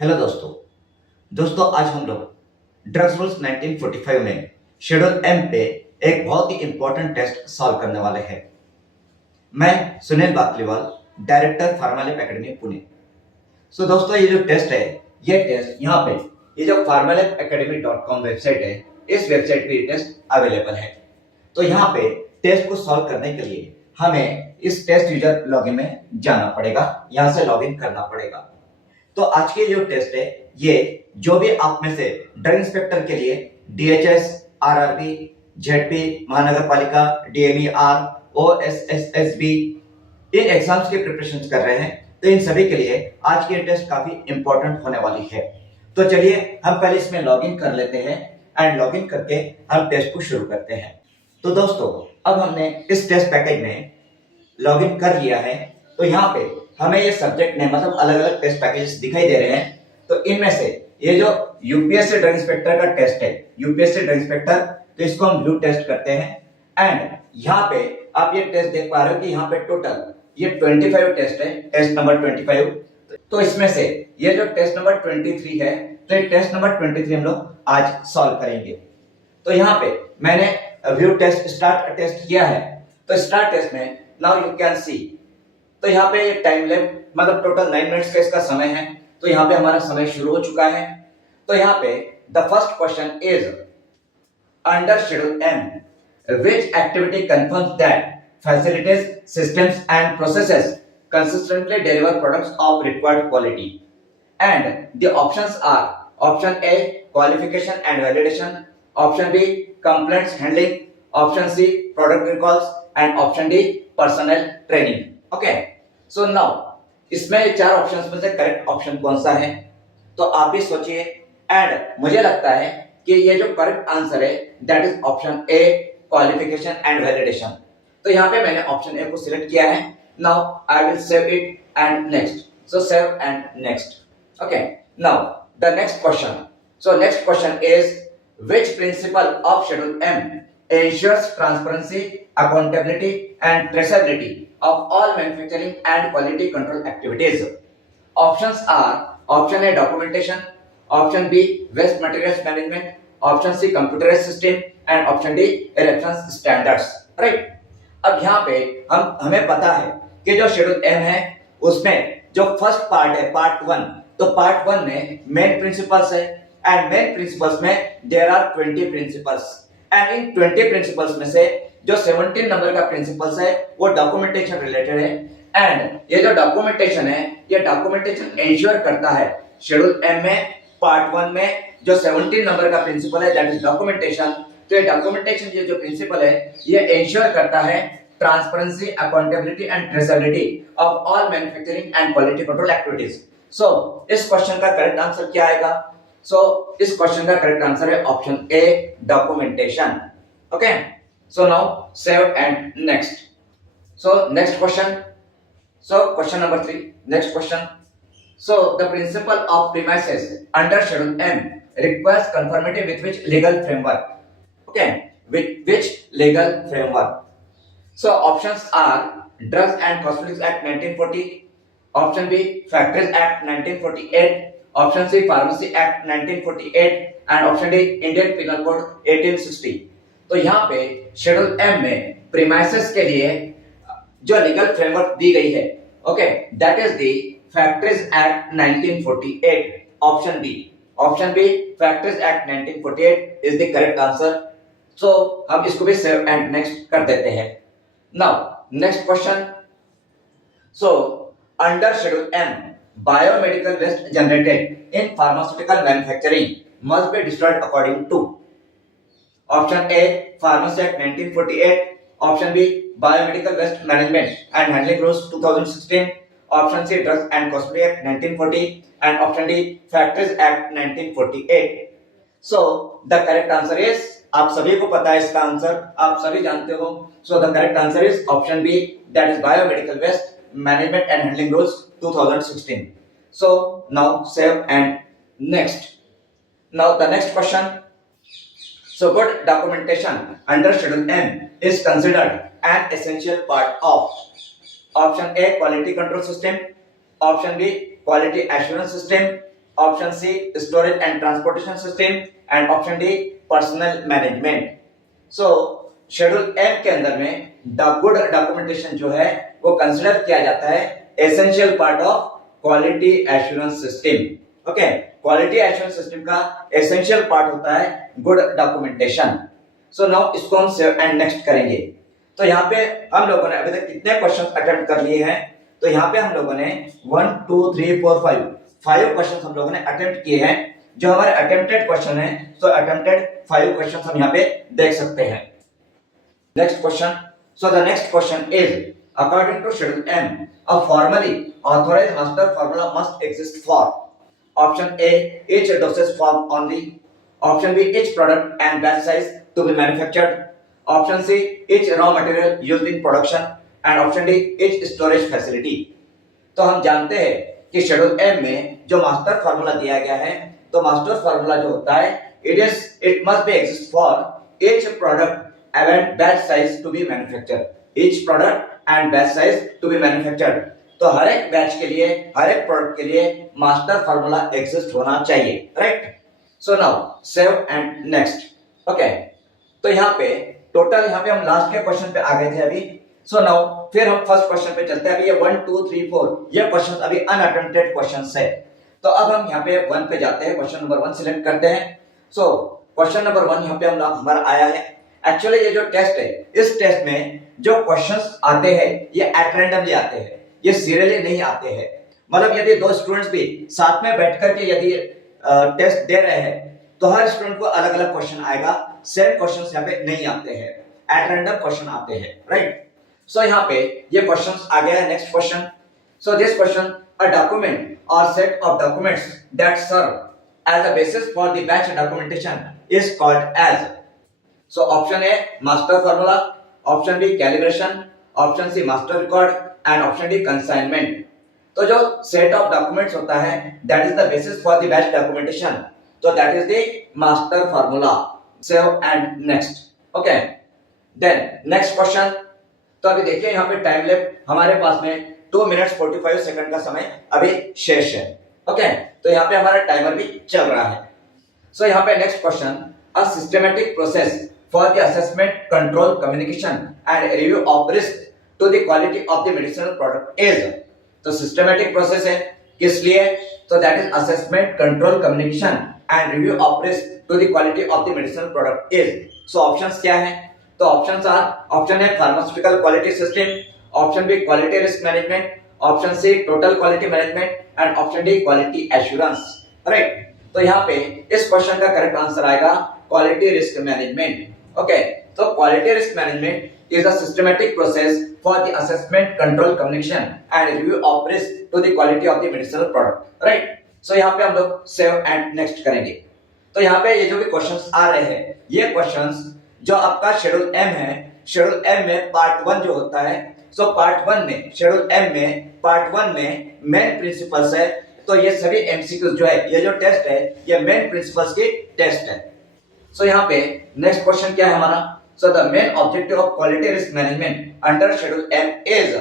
Hello दोस्तों। आज हम लोग ड्रग्स रूल्स 1945 में शेड्यूल एम पे एक बहुत ही इंपॉर्टेंट टेस्ट सॉल्व करने वाले हैं। मैं सुनील बाकलीवाल, डायरेक्टर फार्मालिप एकेडमी पुणे। दोस्तों, ये जो टेस्ट है, ये टेस्ट यहाँ पे ये जो farmalipacademy.com वेबसाइट है, इस वेबसाइट पे ये टेस्ट अवेलेबल है। तो यहाँ पे टेस्ट को सॉल्व करने के लिए हमें इस टेस्ट यूजर लॉगिन में जाना पड़ेगा, यहाँ से लॉगिन करना पड़ेगा। तो आज के जो टेस्ट है, ये जो भी आप में से ड्रग इंस्पेक्टर के लिए डीएचएस, आरआरबी, जेडपी, महानगर पालिका, डीएमईआर, ओएसएसएसबी इन एग्जाम्स के प्रिपरेशन कर रहे हैं, तो इन सभी के लिए आज की टेस्ट काफी इंपॉर्टेंट होने वाली है। तो चलिए हम पहले इसमें लॉगिन कर लेते हैं एंड लॉगिन करके हम टेस्ट को शुरू करते हैं। तो दोस्तों, अब हमने इस टेस्ट पैकेज में लॉगिन कर लिया है। तो यहाँ पे हमें ये सब्जेक्ट ने मतलब अलग अलग टेस्ट पैकेजेस दिखाई दे रहे हैं। तो इनमें से ये जो यूपीएससी ड्रग इंस्पेक्टर का टेस्ट है, यूपीएससी ड्रग इंस्पेक्टर, तो इसको हम ब्लू टेस्ट करते हैं। एंड यहाँ पे आप ये टेस्ट देख पा रहे हो कि यहाँ पे टोटल ये 25 टेस्ट है, टेस्ट नंबर 25। तो इसमें से ये जो टेस्ट नंबर 23 है, तो ये टेस्ट नंबर 23 हम लोग आज सॉल्व करेंगे। तो यहाँ पे मैंने व्यू टेस्ट स्टार्ट टेस्ट किया है। तो स्टार्ट टेस्ट में नाउ यू कैन सी, तो यहाँ पे टाइम लेफ्ट मतलब टोटल 9 मिनट्स का इसका समय है। तो यहाँ पे हमारा समय शुरू हो चुका है। तो यहाँ पे the first question is under schedule M which activity confirms that facilities, systems and processes consistently deliver products of required quality, and the options are option A qualification and validation, option B complaints handling, option C product recalls, and option D personnel training. Okay, so now इसमें चार options में से correct option कौन सा है, तो आप भी सोचिए। एंड मुझे लगता है कि ये जो करेक्ट आंसर है that is option A qualification and validation. तो यहाँ पे मैंने ऑप्शन ए को सिलेक्ट किया है। Now I will save it and next, so save and next. Okay, now the next question, so next question is which principle of schedule M ensures transparency, accountability and traceability of all manufacturing and quality control activities? Options are option A documentation, option B waste materials management, option C computerized system and option D reference standards. Right? अब यहाँ पे हमें पता है कि जो schedule M है उसमें जो फर्स्ट पार्ट है पार्ट 1, तो पार्ट 1 में मेन प्रिंसिपल्स है एंड मेन प्रिंसिपल्स में देयर आर 20 प्रिंसिपल्स एंड इन 20 प्रिंसिपल्स में से जो 17 नंबर का प्रिंसिपल्स है वो डॉक्यूमेंटेशन रिलेटेड है। एंड ये जो डॉक्यूमेंटेशन है, ये डॉक्यूमेंटेशन एंश्योर करता है शेड्यूल एम में पार्ट 1 में जो 17 नंबर का प्रिंसिपल है दैट इज डॉक्यूमेंटेशन। तो ये डॉक्यूमेंटेशन ये जो प्रिंसिपल है ये एंश्योर करता है transparency, accountability and traceability of all manufacturing and quality control activities. So इस क्वेश्चन का करेक्ट आंसर क्या आएगा? सो इस क्वेश्चन का करेक्ट आंसर है option A documentation. Okay, so now save and next. So next question, so question number 3, next question. So the principle of premises under schedule M requires conformity with which legal framework? Okay, with which legal framework? So options are Drugs and Cosmetics Act 1940, option B Factories Act 1948, option C Pharmacy Act 1948 and option D Indian Penal Code 1860. तो यहाँ पे schedule M में premises के लिए जो legal framework दी गई है, okay, that is the Factories Act 1948, option B. Option B, Factories Act 1948 is the correct answer. So हम इसको भी save and next कर देते हैं। Now next question. So under schedule M, biomedical waste generated in pharmaceutical manufacturing must be destroyed according to option A, Pharmacy Act 1948, option B, Biomedical Waste Management and Handling Rules 2016, option C Drugs and Cosmetics Act 1940 and option D Factories Act 1948. So the correct answer is, आप सभी को पता है इसका answer, आप सभी जानते हो। So the correct answer is option B, that is Biomedical Waste Management and Handling Rules 2016. So now save and next. Now the next question. So good documentation under schedule M is considered an essential part of option A quality control system, option B quality assurance system, option C storage and transportation system and option D personnel management. So schedule M के अंदर में the good documentation जो है वो consider किया जाता है essential part of quality assurance system. Okay, quality assurance system का एसेंशियल पार्ट होता है गुड डॉक्यूमेंटेशन। सो नाउ इसको हम सेव एंड नेक्स्ट करेंगे। तो यहाँ पे हम लोगों ने अभी तक कितने क्वेश्चंस अटेम्प्ट कर लिए हैं? तो यहाँ पे हम लोगों ने 1 2 3 4 5 क्वेश्चंस हम लोगों ने अटेम्प्ट किए हैं। जो हमारे अटेम्प्टेड क्वेश्चन है, सो अटेम्प्टेड 5 क्वेश्चंस हम यहाँ पे देख सकते हैं। Next question, so the next question is according to schedule M, a formally authorized master formula must exist for option A, each dosage form only, option B, each product and batch size to be manufactured, option C, each raw material used in production, and option D, each storage facility। तो हम जानते हैं कि schedule M में जो master formula दिया गया है, तो मास्टर फार्मूला जो होता है it must be exist for each product and batch size to be manufactured, each product and batch size to be manufactured. तो हर एक बैच के लिए, हर एक प्रोडक्ट के लिए मास्टर फार्मूला एग्जिस्ट होना चाहिए, right? So now save and next. Okay, तो यहाँ पे टोटल, यहाँ पे हम लास्ट के क्वेश्चन पे आ गए थे अभी। सो नाउ फिर हम फर्स्ट क्वेश्चन पे चलते हैं। अभी ये 1 2 3 4 ये क्वेश्चन अभी अनअटेम्प्टेड क्वेश्चंस है। तो अब हम यहाँ पे 1 पे जाते हैं, क्वेश्चन नंबर 1 सिलेक्ट करते हैं। सो क्वेश्चन नंबर 1 यहाँ पे हमारा आया है। एक्चुअली ये जो टेस्ट है, इस टेस्ट में जो क्वेश्चंस आते हैं ये एट रैंडमली आते हैं, ये सीरियली नहीं आते हैं। मतलब यदि दो स्टूडेंट्स भी साथ में बैठ करके यदि टेस्ट दे रहे हैं तो हर स्टूडेंट को अलग अलग क्वेश्चन आएगा, सेम क्वेश्चंस यहाँ पे नहीं आते हैं, एट रैंडम क्वेश्चन आते हैं, राइट? सो यहाँ पे ये क्वेश्चंस आ गया है। Next question, so this question, a document और set of documents that serve as a basis for the batch documentation is called as. So option A master formula, option B calibration, option C master record and option D consignment. तो जो set of documents होता है that is the basis for the batch documentation, तो that is the master formula. Save and next. Okay, then next question. तो अभी देखिए यहाँ पे टाइम लेफ्ट हमारे पास में 2 मिनट्स 45 सेकंड का समय अभी शेष है। ओके, तो यहाँ पे हमारा टाइमर भी चल रहा है। सो यहाँ पे next question, a systematic process for the assessment, control, communication and review of risk to the quality of the medicinal product is। तो systematic process है, किस लिए? तो that is assessment, control, communication and review of risk to the quality of the medicinal product is। so options क्या है? तो options are, option A pharmaceutical quality system, option B quality risk management, option C total quality management and option D quality assurance, right? तो यहाँ पे इस question का correct answer आएगा quality risk management. Okay, तो quality risk management is a systematic process for the assessment, control, communication and review of risk to the quality of the medicinal product, right? So यहाँ पे हम लोग save and next करेंगे। तो यहाँ पे ये जो भी क्वेश्चंस आ रहे हैं, ये क्वेश्चंस जो आपका शेड्यूल एम है, शेड्यूल एम में पार्ट 1 जो होता है, सो पार्ट 1 में, शेड्यूल एम में पार्ट 1 में मेन प्रिंसिपल्स है। तो ये सभी एमसीक्यूज जो है, ये जो टेस्ट है, ये मेन प्रिंसिपल्स की टेस्ट है। सो यहाँ पे नेक्स्ट क्वेश्चन क्या है हमारा? So the main objective of quality risk management under schedule M is,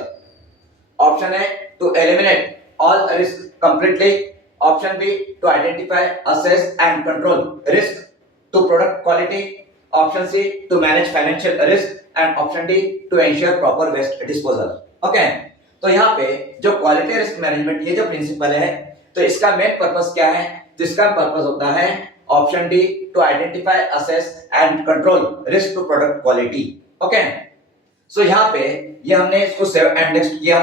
option A to eliminate all risk completely, option B to identify, assess and control risk to product quality, option C to manage financial risk and option D to ensure proper waste disposal. Okay, तो यहाँ पे जो quality risk management ये जो principal है, तो इसका main purpose क्या है? तो इसका पर्पस होता है option D to identify, assess and control risk to product quality. Okay, so यहाँ पे ये हमने इसको सेव एंड नेक्स्ट किया।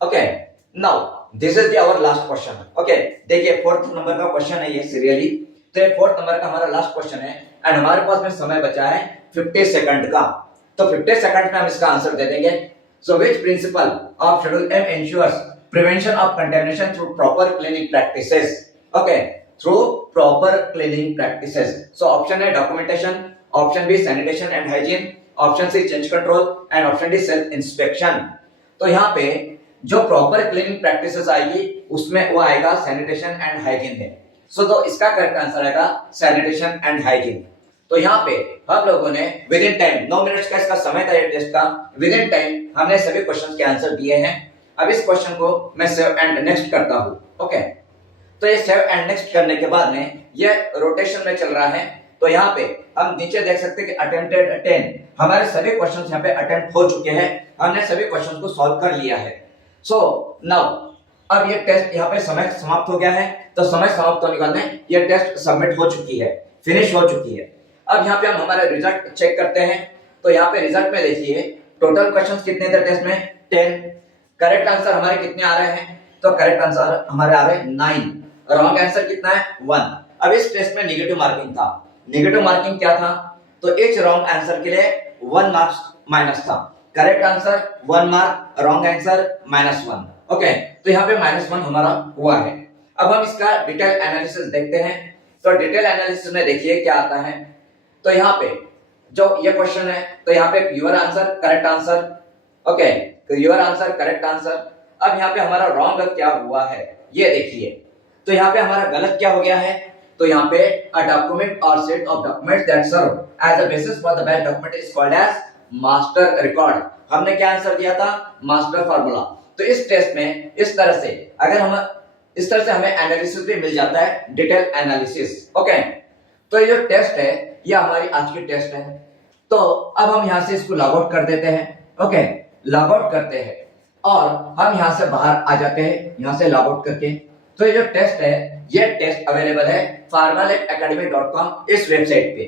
Okay, now this is our last question. Okay, देखिए 4th नंबर का क्वेश्चन है ये सीरियली। तो ये 4th नंबर का हमारा लास्ट क्वेश्चन है एंड हमारे पास में समय बचा है 50 सेकंड का। तो 50 सेकंड में हम इसका आंसर दे देंगे। So which principle of schedule M ensures prevention of contamination through proper cleaning practices? Okay, through proper cleaning practices. So option A documentation, option B sanitation and hygiene, option C change control and option D self inspection। तो यहाँ पे जो proper cleaning practices आएगी उसमें वो आएगा sanitation and hygiene है। तो इसका करेक्ट आंसर आएगा sanitation and hygiene। तो यहाँ पे हम लोगों ने विद इन टाइम 9 मिनट्स का इसका समय था ये टेस्ट का, विद इन टाइम हमने सभी क्वेश्चंस के आंसर दिए हैं। अब इस क्वेश्चन को मैं सेव एंड नेक्स्ट करता हूँ। ओके, तो ये सेव एंड नेक्स्ट करने के बाद में ये रोटेशन में चल रहा है। तो यहाँ पे हम नीचे देख सकते हैं कि अटेम्प्टेड 10, हमारे सभी क्वेश्चंस यहाँ पे अटेम्प्ट हो चुके हैं, हमने सभी क्वेश्चंस को सॉल्व कर लिया है। सो नाउ अब ये टेस्ट यहाँ पे समय समाप्त हो गया है, तो समय समाप्त होने के बाद में ये टेस्ट सबमिट हो चुकी है, फिनिश हो चुकी है। अब यहाँ पे हम हमारा रिजल्ट चेक करते हैं। तो यहाँ पे रिजल्ट में देखिए टोटल क्वेश्चंस कितने थे टेस्ट में 10, करेक्ट आंसर हमारे कितने आ रहे हैं, तो करेक्ट आंसर हमारे आ रहे हैं 9, रॉन्ग आंसर कितना है 1। अब इस टेस्ट में नेगेटिव मार्किंग था। नेगेटिव मार्किंग क्या था, तो each रॉन्ग आंसर के लिए 1 मार्क्स माइनस था। Correct answer 1 mark, wrong answer -1। Okay, तो यहाँ पे -1 हमारा हुआ है। अब हम इसका डिटेल एनालिसिस देखते हैं। तो डिटेल एनालिसिस में देखिए क्या आता है। तो यहाँ पे जो ये क्वेश्चन है, तो यहाँ पे your answer correct answer, okay, तो योर आंसर करेक्ट आंसर। अब यहाँ पे हमारा रॉन्ग क्या हुआ है ये देखिए। तो यहाँ पे हमारा गलत क्या हो गया है, तो यहाँ पे a document or set of documents that serve as a basis for the batch document is called as master record। हमने क्या आंसर दिया था, मास्टर फार्मूला। तो इस टेस्ट में इस तरह से अगर हम इस तरह से हमें एनालिसिस भी मिल जाता है, डिटेल एनालिसिस। ओके, तो ये जो टेस्ट है ये हमारी आज की टेस्ट है। तो अब हम यहाँ से इसको लॉग आउट कर देते हैं। ओके, लॉग आउट करते हैं और हम यहाँ से बाहर आ जाते हैं, यहाँ से लॉग आउट करके। तो ये जो टेस्ट है ये टेस्ट अवेलेबल है pharmalabacademy.com इस वेबसाइट पे।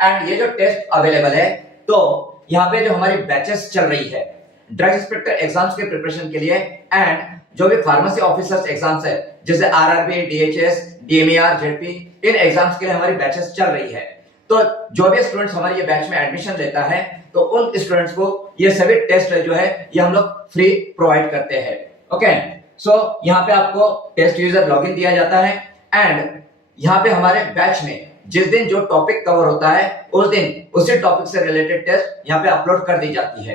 एंड ये जो टेस्ट अवेलेबल है, तो यहाँ पे जो हमारी बैचेस चल रही है ड्रग इंस्पेक्टर एग्जाम्स के प्रिपरेशन के लिए, एंड जो भी फार्मेसी ऑफिसर्स एग्जाम्स है जैसे आरआरबी, डीएचएस, डीएमईआर, जेडपी, इन एग्जाम्स के लिए हमारी बैचेस चल रही है। तो जो भी स्टूडेंट्स हमारे ये बैच में एडमिशन लेता है, तो उन स्टूडेंट्स को ये सभी टेस्ट जो है ये हम लोग फ्री प्रोवाइड करते हैं। ओके, सो यहाँ पे आपको टेस्ट यूजर लॉगिन दिया जाता है, एंड यहाँ पे हमारे बैच में जिस दिन जो टॉपिक कवर होता है उस दिन उसी टॉपिक से रिलेटेड टेस्ट यहाँ पे अपलोड कर दी जाती है।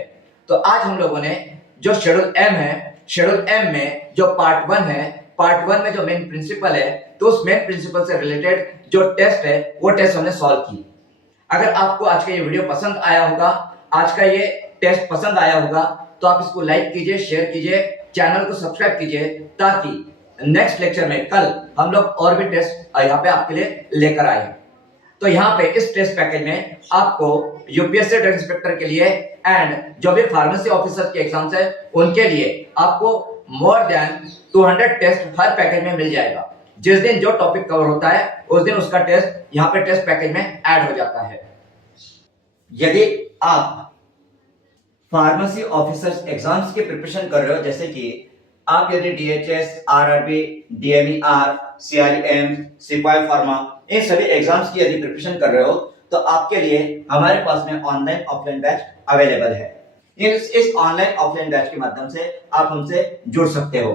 तो आज हम लोगों ने जो शेड्यूल एम है, शेड्यूल एम में जो पार्ट 1 है, पार्ट 1 में जो मेन प्रिंसिपल है, तो उस मेन प्रिंसिपल से रिलेटेड जो टेस्ट है वो टेस्ट हमने सॉल्व की। अगर आपको आज का ये वीडियो पसंद आया होगा, आज का ये टेस्ट पसंद आया होगा, तो आप इसको लाइक कीजिए, शेयर कीजिए, चैनल को सब्सक्राइब कीजिए, ताकि नेक्स्ट लेक्चर में कल हम लोग और भी टेस्ट यहाँ पे आपके लिए लेकर आए। तो यहाँ पे इस टेस्ट पैकेज में आपको यूपीएससी ड्रग इंस्पेक्टर के लिए एंड जो भी फार्मेसी ऑफिसर के एग्जाम्स है उनके लिए आपको मोर देन 200 टेस्ट हर पैकेज में मिल जाएगा। जिस दिन जो टॉपिक कवर होता है उस दिन उसका टेस्ट यहाँ पे टेस्ट पैकेज में ऐड हो जाता है। यदि आप फार्मेसी ऑफिसर्स एग्जाम्स की प्रिपरेशन कर रहे हो, जैसे कि आप यदि डीएचएस, आरआरबी, डीएमईआर, सीआरएम, सिपाही फार्मा, इन सभी एग्जाम्स की यदि प्रिपरेशन कर रहे हो, तो आपके लिए हमारे पास में ऑनलाइन ऑफलाइन बैच अवेलेबल है। इस ऑनलाइन ऑफलाइन बैच के माध्यम से आप हमसे जुड़ सकते हो।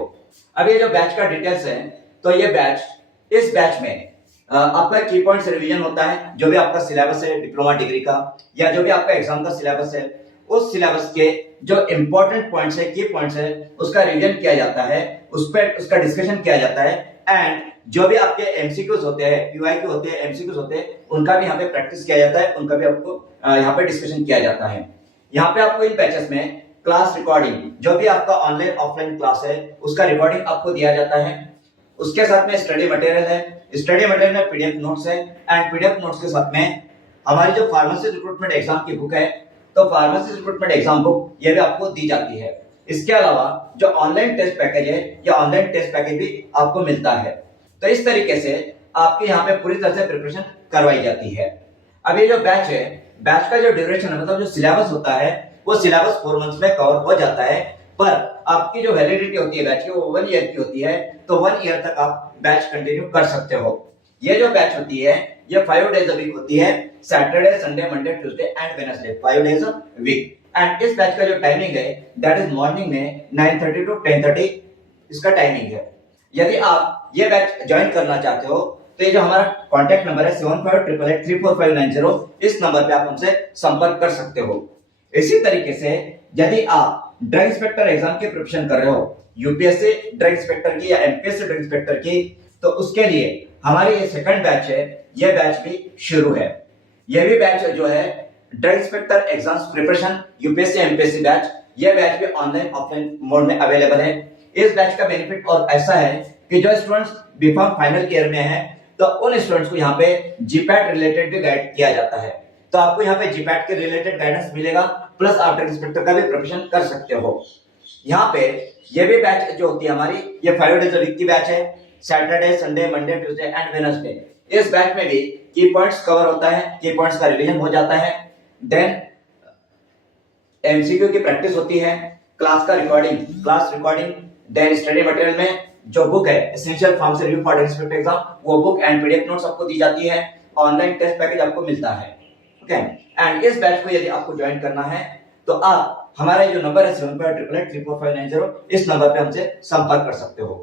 अब ये जो बैच का डिटेल्स है, तो ये बैच, इस बैच में आपका की पॉइंट्स रिवीजन होता है। जो भी आपका सिलेबस है डिप्लोमा डिग्री का या जो भी आपका एग्जाम का सिलेबस है, उस सिलेबस के जो इंपॉर्टेंट पॉइंट्स है, की पॉइंट्स है, उसका रिवीजन किया जाता है, उस पर उसका डिस्कशन किया जाता है। एंड जो भी आपके एमसीक्यूज होते हैं, पीवाईक्यू होते हैं, एमसीक्यूज होते हैं, उनका भी यहाँ पे प्रैक्टिस किया जाता है, उनका भी आपको यहाँ पे डिस्कशन किया जाता है। यहाँ पे आपको इन बैचेस में क्लास रिकॉर्डिंग, जो भी आपका ऑनलाइन ऑफलाइन क्लास है उसका रिकॉर्डिंग आपको दिया जाता है। उसके साथ में स्टडी मटेरियल है, स्टडी मटेरियल में पीडीएफ नोट्स है, एंड पीडीएफ नोट्स के साथ में हमारी जो फार्मेसी रिक्रूटमेंट एग्जाम की बुक है, तो फार्मेसी रिक्रूटमेंट एग्जाम बुक ये भी आपको दी जाती है। इसके अलावा जो ऑनलाइन टेस्ट पैकेज है, या ऑनलाइन टेस्ट पैकेज भी आपको मिलता है। तो इस तरीके से आपके यहाँ पे पूरी तरह से प्रिपरेशन करवाई जाती है। अब ये जो बैच है, बैच का जो ड्यूरेशन है, मतलब जो सिलेबस होता है, वो सिलेबस 4 मंथ्स में कवर हो जाता है, पर आपकी जो वैलिडिटी होती है बैच की, वो 1 ईयर की होती है। तो 1 ईयर तक आप बैच कंटिन्यू कर सकते हो। ये जो बैच होती है ये 5 डेज अ वीक होती है, Saturday, Sunday, Monday, Tuesday and Wednesday, 5 days a week. And इस बैच का जो टाइमिंग है दैट इज मॉर्निंग में 9:30 to 10:30 इसका टाइमिंग है। यदि आप ये बैच ज्वाइन करना चाहते हो, तो ये जो हमारा कॉन्टैक्ट नंबर है 7588834590, इस नंबर पे आप हमसे संपर्क कर सकते हो। इसी तरीके से यदि आप ड्रग इंस्पेक्टर एग्जाम की प्रिपरेशन कर रहे हो, यूपीएससी ड्रग इंस्पेक्टर की या एमपीएससी ड्रग इंस्पेक्टर की, तो उसके लिए हमारी ये सेकंड बैच है, ये बैच भी शुरू है। ये भी बैच जो है drug inspector exams preparation UPSC MPSC batch, ये बैच भी ऑनलाइन ऑफलाइन मोड में अवेलेबल है। इस बैच का बेनिफिट और ऐसा है कि जो स्टूडेंट्स बीफार्म फाइनल ईयर में हैं तो उन स्टूडेंट्स को यहाँ पे जीपैट रिलेटेड भी गाइड किया जाता है। तो आपको यहाँ पे जीपैट के रिलेटेड गाइडेंस मिलेगा, प्लस आप ड्रग इंस्पेक्टर का भी प्रिपरेशन कर सकते हो। यहाँ पे ये भी बैच जो होती है हमारी, ये 5 डेज वीक की बैच है, Saturday, Sunday, Monday, Tuesday and Wednesday. इस बैच में भी की पॉइंट्स कवर होता है, की पॉइंट्स का रिवीजन हो जाता है, देन एमसीक्यू की प्रैक्टिस होती है, class recording, then study material में जो बुक है essential pharmacy review for inspector exam, वो बुक एंड पीडीएफ नोट्स आपको दी जाती है, ऑनलाइन टेस्ट पैकेज आपको मिलता है। ओके, एंड इस बैच को यदि आपको ज्वाइन करना है तो आप हमारा जो नंबर है 7588344590, इस नंबर पे हमसे संपर्क कर सकते हो।